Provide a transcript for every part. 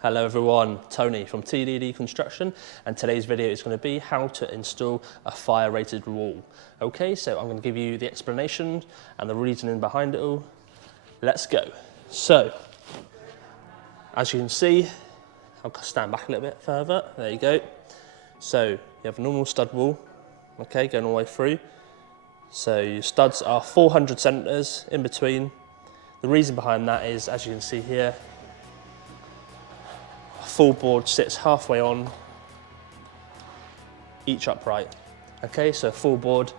Hello everyone, Tony from TDD Construction, and today's video is going to be how to install a fire rated wall. Okay, so I'm going to give you the explanation and the reasoning behind it all. Let's go. So, as you can see, I'll stand back a little bit further, there you go. So, you have a normal stud wall, okay, going all the way through. So your studs are 400 centimeters in between. The reason behind that is, as you can see here, full board sits halfway on each upright. Okay, so full board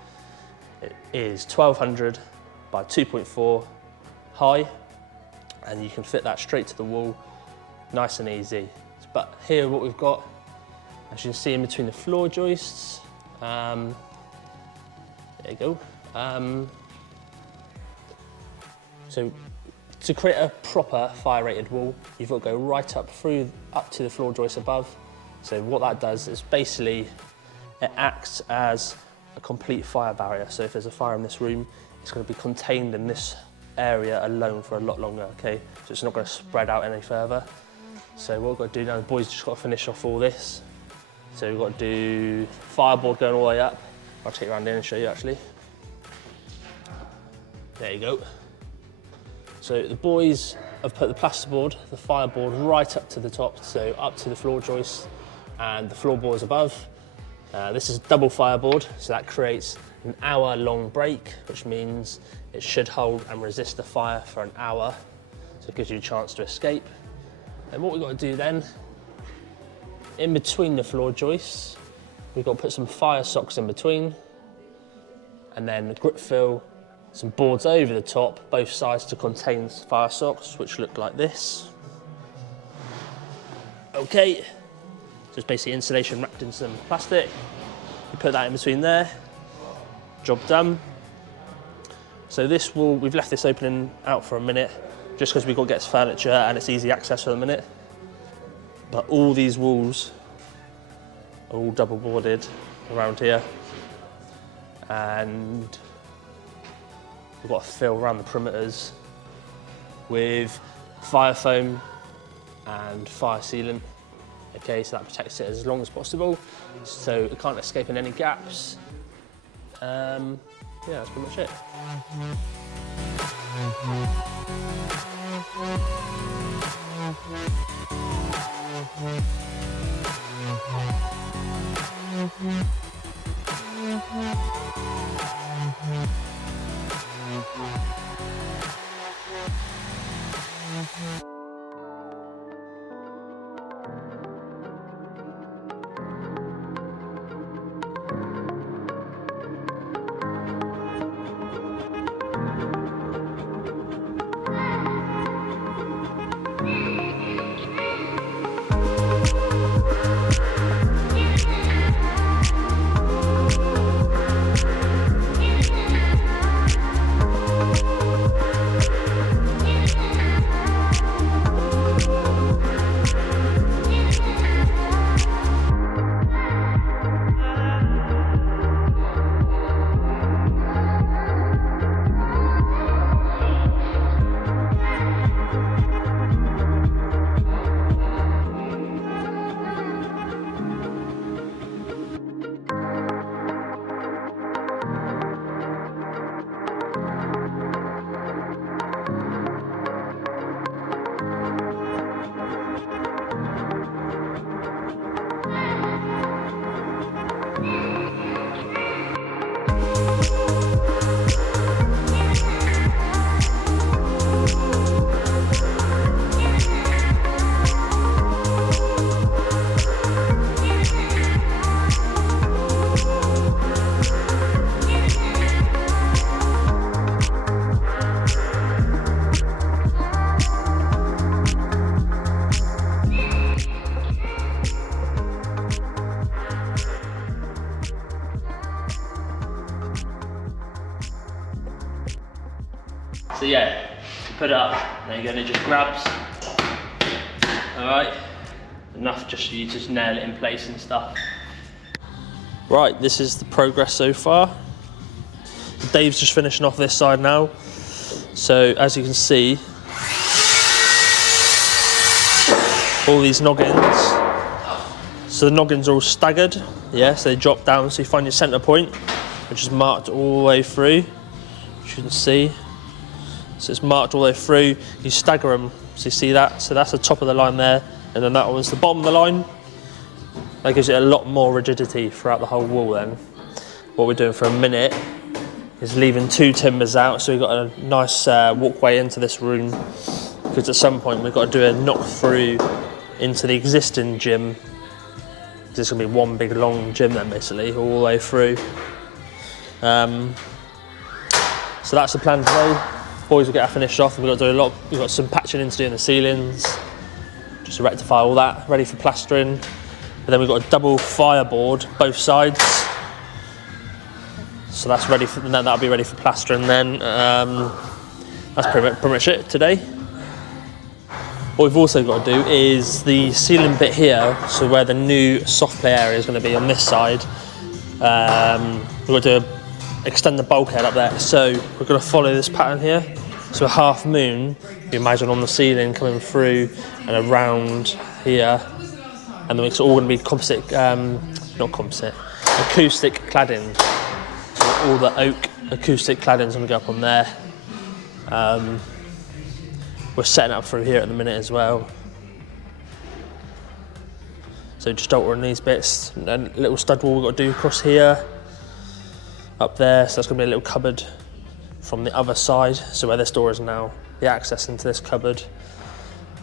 is 1200 by 2.4 high, and you can fit that straight to the wall, nice and easy. But here what we've got, as you can see in between the floor joists, there you go. So to create a proper fire rated wall, you've got to go right up to the floor joist above. So what that does is basically it acts as a complete fire barrier. So if there's a fire in this room, it's going to be contained in this area alone for a lot longer, okay? So it's not going to spread out any further. So what we've got to do now, the boys just got to finish off all this. So we've got to do fireboard going all the way up. I'll take you around in and show you actually. There you go. So the boys have put the plasterboard, the fireboard right up to the top, so up to the floor joist and the floorboards above. This is double fireboard, so that creates an hour-long break, which means it should hold and resist the fire for an hour, so it gives you a chance to escape. And what we've got to do then, in between the floor joists, we've got to put some fire socks in between, and then grip fill some boards over the top, both sides, to contain fire socks, which look like this. Okay, so it's basically insulation wrapped in some plastic. You put that in between there, job done. So this wall, we've left this opening out for a minute, just because we've got to get furniture and it's easy access for the minute. But all these walls are all double boarded around here, and we've got to fill around the perimeters with fire foam and fire sealant. Okay, so that protects it as long as possible, so it can't escape in any gaps. Yeah, that's pretty much it. So yeah, you put it up, there you go, and it just grabs. Alright, enough just for you to just nail it in place and stuff. Right, this is the progress so far. Dave's just finishing off this side now. So as you can see, all these noggins. So the noggins are all staggered, yeah, so they drop down, so you find your centre point, which is marked all the way through, as you can see. So it's marked all the way through, you stagger them, so you see that? So that's the top of the line there, and then that one's the bottom of the line. That gives it a lot more rigidity throughout the whole wall then. What we're doing for a minute is leaving 2 timbers out, so we've got a nice walkway into this room, because at some point we've got to do a knock through into the existing gym. There's going to be one big long gym then basically, all the way through. So that's the plan today. Boys will get that finished off, and we've got to do we've got some patching in to do in the ceilings, just to rectify all that, ready for plastering. And then we've got a double fireboard, both sides. So that's ready for, that'll be ready for plastering then. That's pretty much it today. What we've also got to do is the ceiling bit here, so where the new soft play area is going to be on this side. We've got to extend the bulkhead up there. So we're going to follow this pattern here. So a half moon, you imagine on the ceiling coming through and around here. And then it's all going to be composite, acoustic cladding. So all the oak acoustic cladding's going to go up on there. We're setting up through here at the minute as well. So just altering these bits. And a little stud wall we've got to do across here, up there. So that's going to be a little cupboard from the other side. So where this door is now, the access into this cupboard.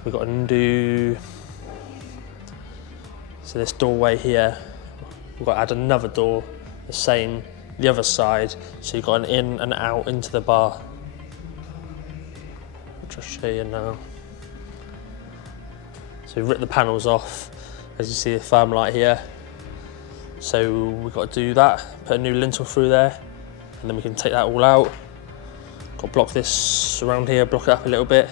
We've got to do, so this doorway here, we've got to add another door, the same, the other side. So you've got an in and out into the bar. I'll show you now. So we've ripped the panels off, as you see the farm light here. So we've got to do that, put a new lintel through there, and then we can take that all out. Got to block this around here, block it up a little bit.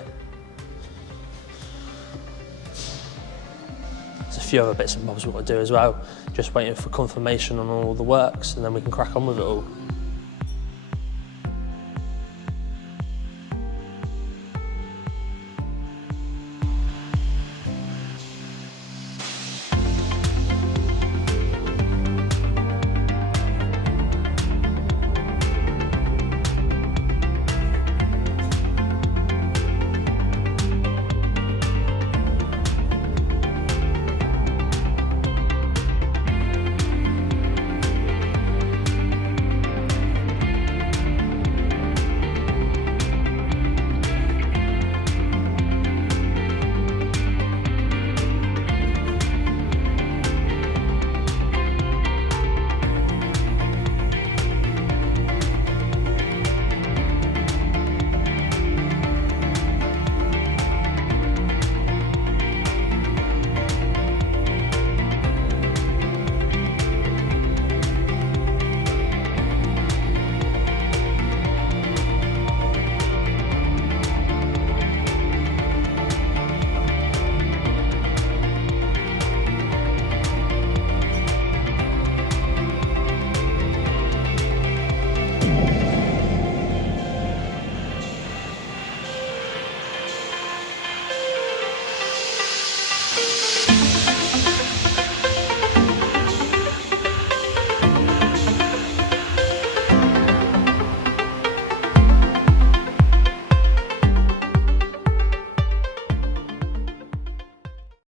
There's a few other bits and bobs we've got to do as well. Just waiting for confirmation on all the works, and then we can crack on with it all.